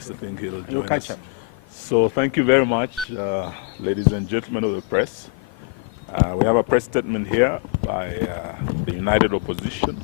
Yes, I think he'll join us. So thank you very much, ladies and gentlemen of the press. We have a press statement here by the United Opposition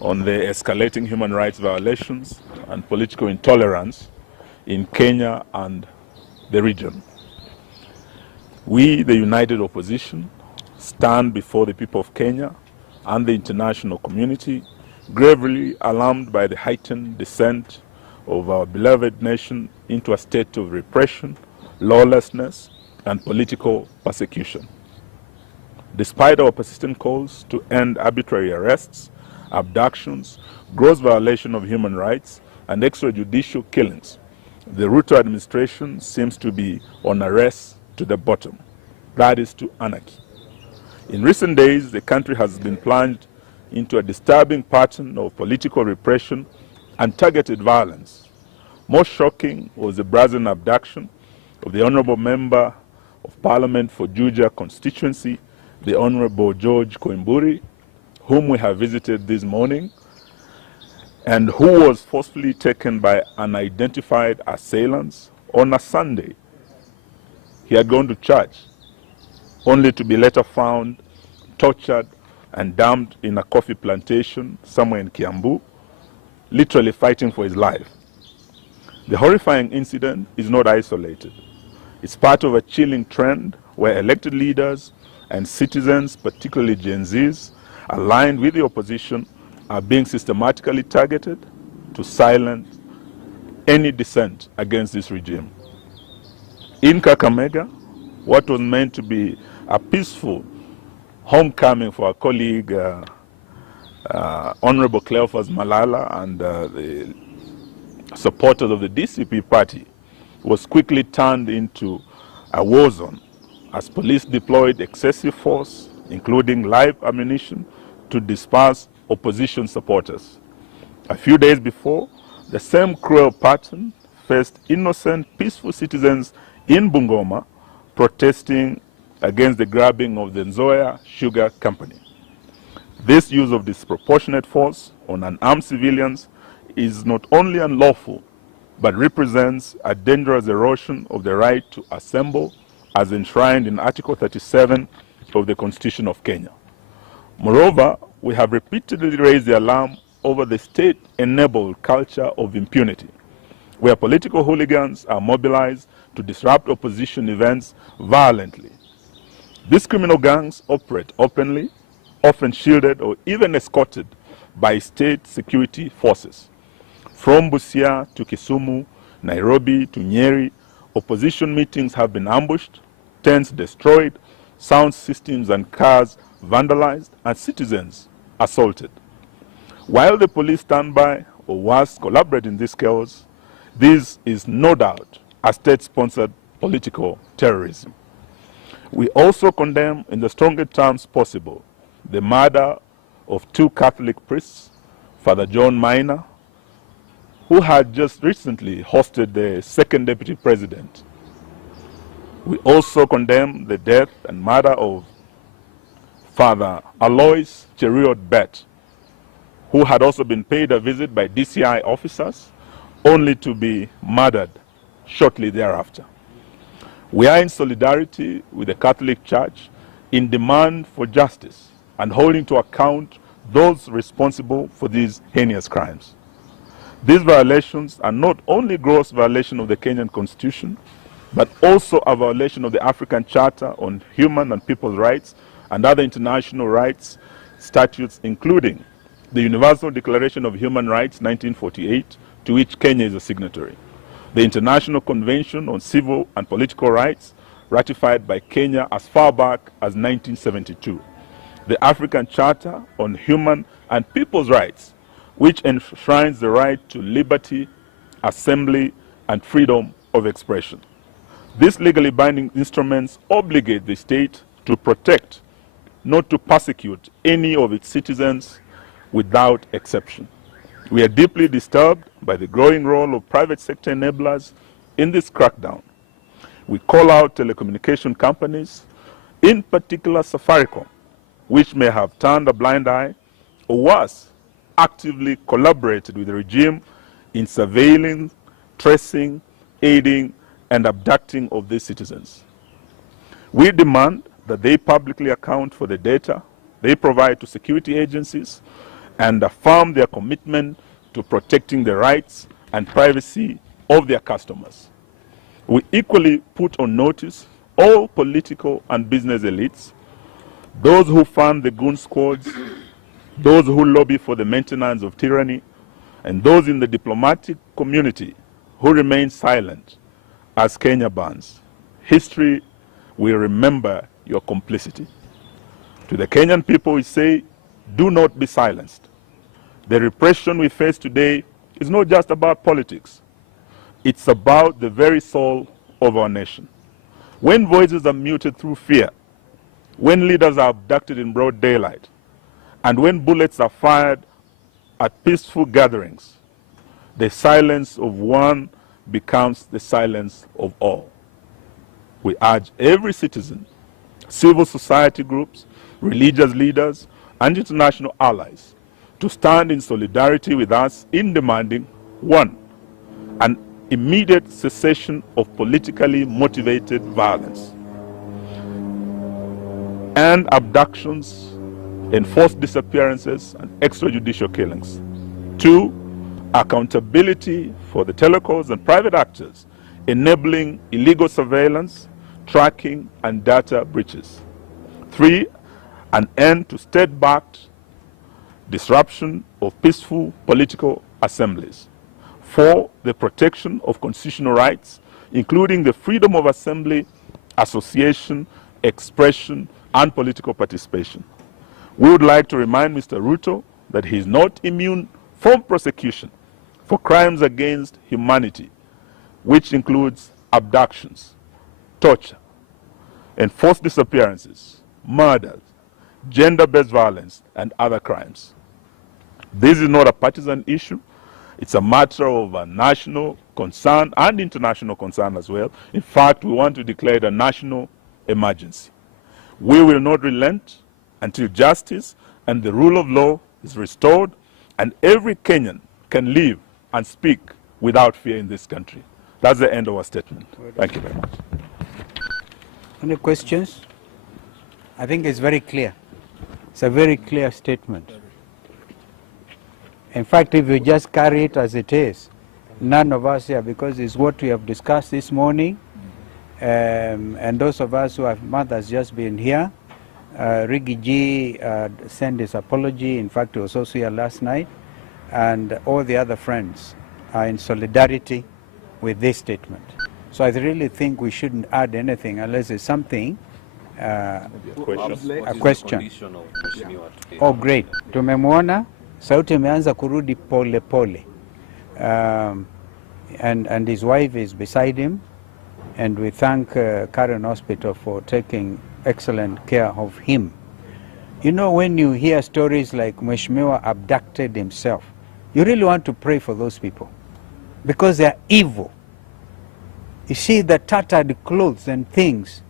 on the escalating human rights violations and political intolerance in Kenya and the region. We, the United Opposition, stand before the people of Kenya and the international community, gravely alarmed by the heightened descent of our beloved nation into a state of repression, lawlessness, and political persecution. Despite our persistent calls to end arbitrary arrests, abductions, gross violation of human rights, and extrajudicial killings, the Ruto administration seems to be on a race to the bottom, that is, to anarchy. In recent days, the country has been plunged into a disturbing pattern of political repression and targeted violence. Most shocking was the brazen abduction of the Honorable Member of Parliament for Juja constituency, the Honorable George Koimburi, whom we have visited this morning, and who was forcefully taken by unidentified assailants on a Sunday. He had gone to church, only to be later found tortured and dumped in a coffee plantation somewhere in Kiambu, literally fighting for his life. The horrifying incident is not isolated. It's part of a chilling trend where elected leaders and citizens, particularly Gen Zs, aligned with the opposition, are being systematically targeted to silence any dissent against this regime. In Kakamega, what was meant to be a peaceful homecoming for our colleague, Honorable Cleophas Malala and the supporters of the DCP party, was quickly turned into a war zone as police deployed excessive force, including live ammunition, to disperse opposition supporters. A few days before, the same cruel pattern faced innocent, peaceful citizens in Bungoma protesting against the grabbing of the Nzoia Sugar Company. This use of disproportionate force on unarmed civilians is not only unlawful, but represents a dangerous erosion of the right to assemble as enshrined in Article 37 of the Constitution of Kenya. Moreover, we have repeatedly raised the alarm over the state-enabled culture of impunity, where political hooligans are mobilized to disrupt opposition events violently. These criminal gangs operate openly, often shielded or even escorted by state security forces. From Busia to Kisumu, Nairobi to Nyeri, opposition meetings have been ambushed, tents destroyed, sound systems and cars vandalized, and citizens assaulted. While the police stand by, or worse, collaborate in this chaos, this is no doubt a state-sponsored political terrorism. We also condemn, in the strongest terms possible, the murder of two Catholic priests, Father John Minor, who had just recently hosted the second deputy president. We also condemn the death and murder of Father Alois Cheriot Bet, who had also been paid a visit by DCI officers, only to be murdered shortly thereafter. We are in solidarity with the Catholic Church in demand for justice and holding to account those responsible for these heinous crimes. These violations are not only gross violation of the Kenyan Constitution, but also a violation of the African Charter on Human and People's Rights and other international rights statutes, including the Universal Declaration of Human Rights 1948, to which Kenya is a signatory, the International Convention on Civil and Political Rights, ratified by Kenya as far back as 1972, the African Charter on Human and People's Rights, which enshrines the right to liberty, assembly, and freedom of expression. These legally binding instruments obligate the state to protect, not to persecute, any of its citizens without exception. We are deeply disturbed by the growing role of private sector enablers in this crackdown. We call out telecommunication companies, in particular Safaricom, which may have turned a blind eye, or worse, actively collaborated with the regime in surveilling, tracing, aiding, and abducting of these citizens. We demand that they publicly account for the data they provide to security agencies and affirm their commitment to protecting the rights and privacy of their customers. We equally put on notice all political and business elites, those who fund the goon squads, those who lobby for the maintenance of tyranny, and those in the diplomatic community who remain silent as Kenya burns. History will remember your complicity. To the Kenyan people, we say, do not be silenced. The repression we face today is not just about politics. It's about the very soul of our nation. When voices are muted through fear, when leaders are abducted in broad daylight, and when bullets are fired at peaceful gatherings, the silence of one becomes the silence of all. We urge every citizen, civil society groups, religious leaders, and international allies to stand in solidarity with us in demanding, one, an immediate cessation of politically motivated violence and abductions, enforced disappearances, and extrajudicial killings. Two, accountability for the telecos and private actors enabling illegal surveillance, tracking, and data breaches. Three, an end to state-backed disruption of peaceful political assemblies. Four, the protection of constitutional rights, including the freedom of assembly, association, expression, and political participation. We would like to remind Mr. Ruto that he is not immune from prosecution for crimes against humanity, which includes abductions, torture, enforced disappearances, murders, gender-based violence, and other crimes. This is not a partisan issue. It's a matter of national concern and international concern as well. In fact, we want to declare it a national emergency. We will not relent until justice and the rule of law is restored and every Kenyan can live and speak without fear in this country. That's the end of our statement. Thank you very much. Any questions? I think it's very clear. It's a very clear statement. In fact, if you just carry it as it is, none of us here, because it's what we have discussed this morning, and those of us who have mothers just been here, Rigi G sent his apology. In fact, he was also here last night, and all the other friends are in solidarity with this statement. So I really think we shouldn't add anything unless it's something, a question. Oh, great. Tumemwona, sauti imeanza kurudi pole pole. And his wife is beside him, and we thank Karen Hospital for taking excellent care of him. You know, when you hear stories like Mheshimiwa abducted himself, you really want to pray for those people because they are evil. You see the tattered clothes and things.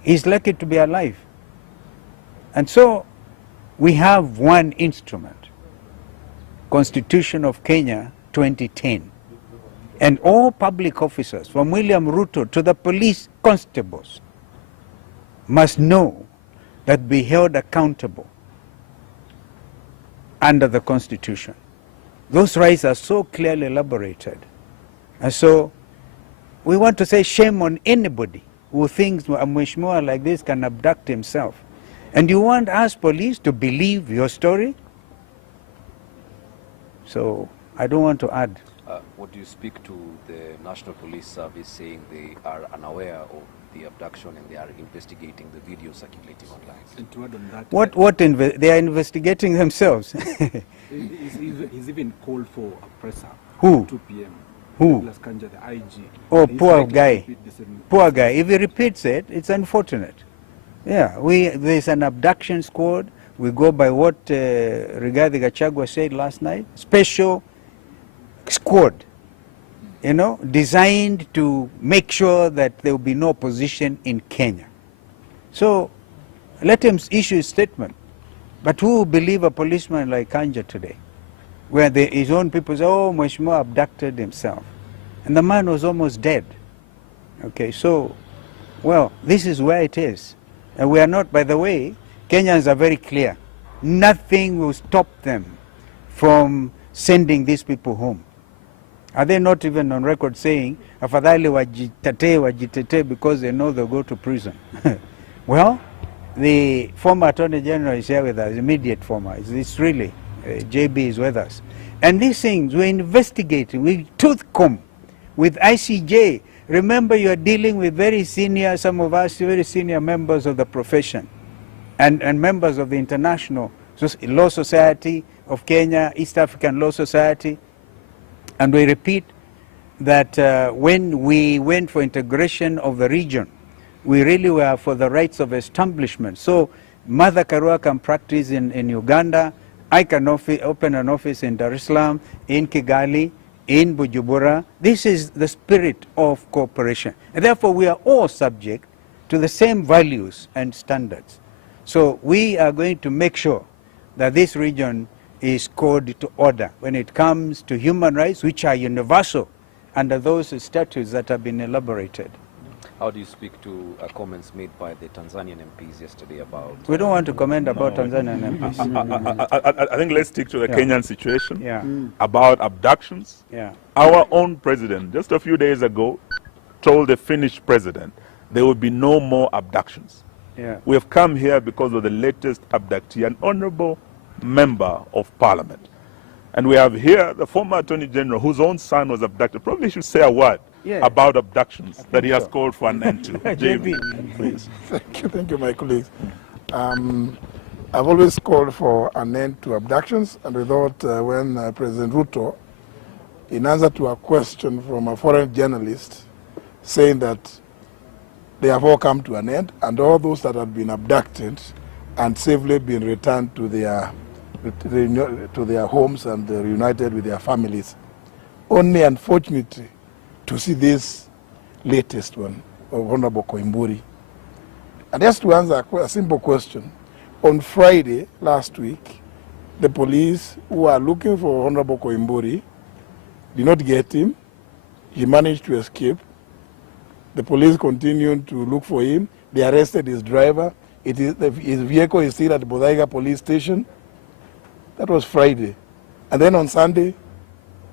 He's lucky to be alive. And so we have one instrument, Constitution of Kenya 2010. And all public officers, from William Ruto to the police constables, must know that be held accountable under the Constitution. Those rights are so clearly elaborated. And so we want to say shame on anybody who thinks a Mheshimiwa like this can abduct himself. And you want us police to believe your story? So I don't want to add. What do you speak to the National Police Service saying they are unaware of the abduction and they are investigating the video circulating online? And to add on that, They are investigating themselves. he's even called for a presser. Who? 2 p.m. Who? Kanja, the IG. Oh, He's poor trying to guy. repeat the same- Poor guy. If he repeats it, it's unfortunate. Yeah, there's an abduction squad. We go by what Rigathi Gachagua said last night. Special squad, you know, designed to make sure that there will be no opposition in Kenya. So let him issue a statement. But who will believe a policeman like Kanja today? Where his own people say, oh, Mheshimiwa abducted himself. and the man was almost dead. Okay, so, well, this is where it is. And we are not, by the way, Kenyans are very clear. Nothing will stop them from sending these people home. Are they not even on record saying, afadhali wajitetee because they know they'll go to prison? Well, the former Attorney General is here with us, immediate former. It's really, JB is with us. And these things, we're investigating, we tooth comb with ICJ. Remember, you're dealing with very senior, some of us, very senior members of the profession and members of the International Law Society of Kenya, East African Law Society. And we repeat that when we went for integration of the region, we really were for the rights of establishment. So Mother Karua can practice in Uganda. I can open an office in Dar es Salaam, in Kigali, in Bujumbura. This is the spirit of cooperation. And therefore, we are all subject to the same values and standards. So we are going to make sure that this region is called to order when it comes to human rights, which are universal under those statutes that have been elaborated. How do you speak to comments made by the Tanzanian MPs yesterday about... We don't want to comment about Tanzanian MPs. I think let's stick to the Yeah. Kenyan situation. Yeah. About abductions. Yeah. Our own president, just a few days ago, told the Finnish president there will be no more abductions. Yeah. We have come here because of the latest abductee, an honorable member of parliament. And we have here the former Attorney General, whose own son was abducted. Probably should say a word about abductions that he has called for an end to. JB, please. Thank you, my colleagues. I've always called for an end to abductions, and we thought when President Ruto, in answer to a question from a foreign journalist, saying that they have all come to an end, and all those that have been abducted and safely been returned to their homes and reunited with their families. Only, unfortunately, to see this latest one of Honorable Koimburi. And just to answer a simple question, on Friday last week, the police who are looking for Honorable Koimburi did not get him. He managed to escape. The police continued to look for him. They arrested his driver. His vehicle is still at the Bodaiga police station. That was Friday. And then on Sunday,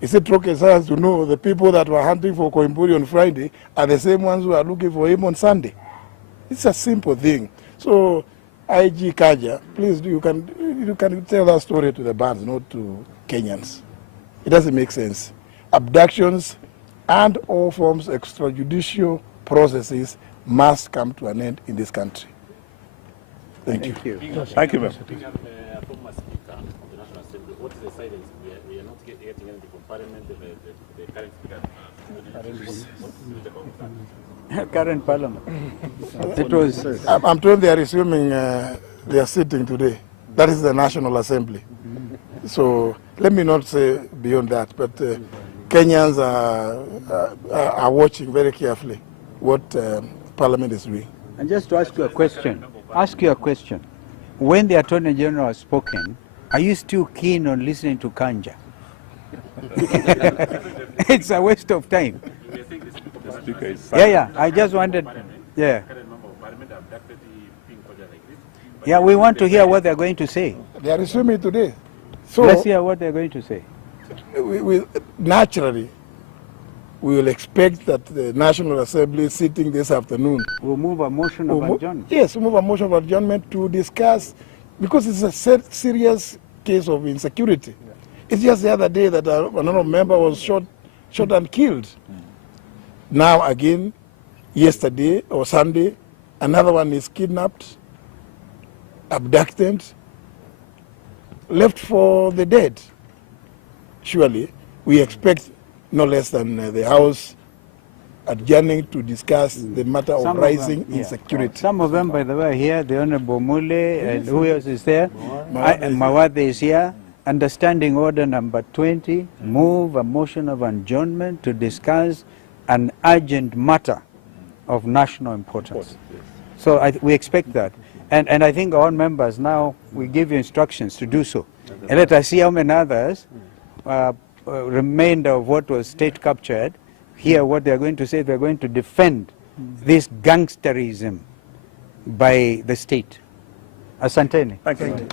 he said Troke has to know the people that were hunting for Koimburi on Friday are the same ones who are looking for him on Sunday. It's a simple thing. So, IG Kaja, please, you can tell that story to the bands, not to Kenyans. It doesn't make sense. Abductions and all forms of extrajudicial processes must come to an end in this country. Thank you. Thank you, ma'am. Former Speaker of the National Assembly, what is the silence? We are not getting anything from Parliament, the current Speaker. Current Parliament. It was. I'm told they are resuming their sitting today. That is the National Assembly. So let me not say beyond that, but Kenyans are watching very carefully what Parliament is doing. And just to ask you a question. When the Attorney General has spoken, are you still keen on listening to Kanja? It's a waste of time. Yeah, I just wanted, yeah. Yeah, we want to hear what they're going to say. They are resuming today. So let's hear what they're going to say. Naturally, we will expect that the National Assembly sitting this afternoon will move a motion of adjournment. Yes, we'll move a motion of adjournment to discuss, because it's a serious case of insecurity. Yeah. It's just the other day that another member was shot and killed. Now again, yesterday or Sunday, another one is kidnapped, abducted, left for the dead. Surely, we expect no less than the House adjourning to discuss the matter of rising insecurity. Some of them, by the way, are here. The Honorable Mule, and who else is there? Mawade is here. Understanding order number 20, move a motion of adjournment to discuss an urgent matter of national importance. So we expect that. And I think our members now, we give you instructions to do so. And let us see how many others remainder of what was state captured hear what they're going to say. They're going to defend this gangsterism by the state. Asanteni. Thank you.